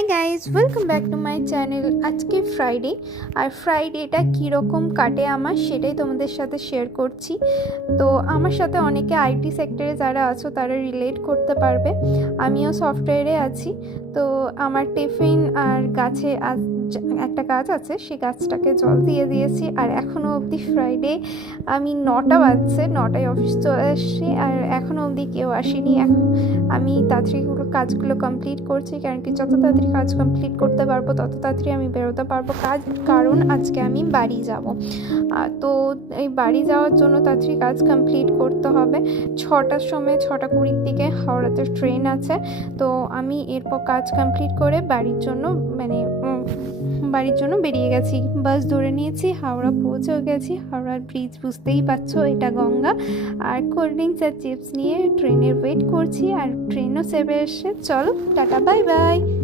Hi guys, welcome back to my channel. আজকে Friday, আর ফ্রাইডেটা কীরকম কাটে আমার সেটাই তোমাদের সাথে শেয়ার করছি। তো আমার সাথে অনেকে আইটি সেক্টরে যারা আছো তারা রিলেট করতে পারবে। আমিও সফটওয়্যারে আছি। তো আমার টিফিন আর গাছে একটা গাছ আছে, সেই গাছটাকে জল দিয়ে দিয়েছি। আর এখনও অবধি ফ্রাইডে আমি 9টা বাজছে, 9টায় অফিস চলে আসছি আর এখনও অবধি কেউ আসেনি। আমি তাড়াতাড়ি কাজগুলো কমপ্লিট করছি, কারণ কি যত তাড়াতাড়ি কাজ কমপ্লিট করতে পারবো তত তাড়াতাড়ি আমি বেরোতে পারবো কারণ আজকে আমি বাড়ি যাব। তো এই বাড়ি যাওয়ার জন্য তাড়াতাড়ি কাজ কমপ্লিট করতে হবে। 6টার সময় 6:20 দিকে হাওড়াতে ট্রেন আছে। তো আমি এরপর কাজ কমপ্লিট করে বাড়ির জন্য বেরিয়ে গেছি। বাস ধরে নিয়েছি, হাওড়া পৌঁছেও গেছি। হাওড়ার ব্রিজ বুঝতেই পারছো, এটা গঙ্গা। আর কোল্ড ড্রিঙ্কস আর চিপস নিয়ে ট্রেনের ওয়েট করছি, আর ট্রেনও সেভে এসে। চলো, টাটা, বাই বাই।